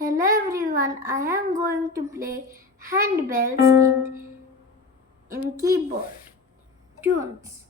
Hello everyone, I am going to play handbells in keyboard tunes.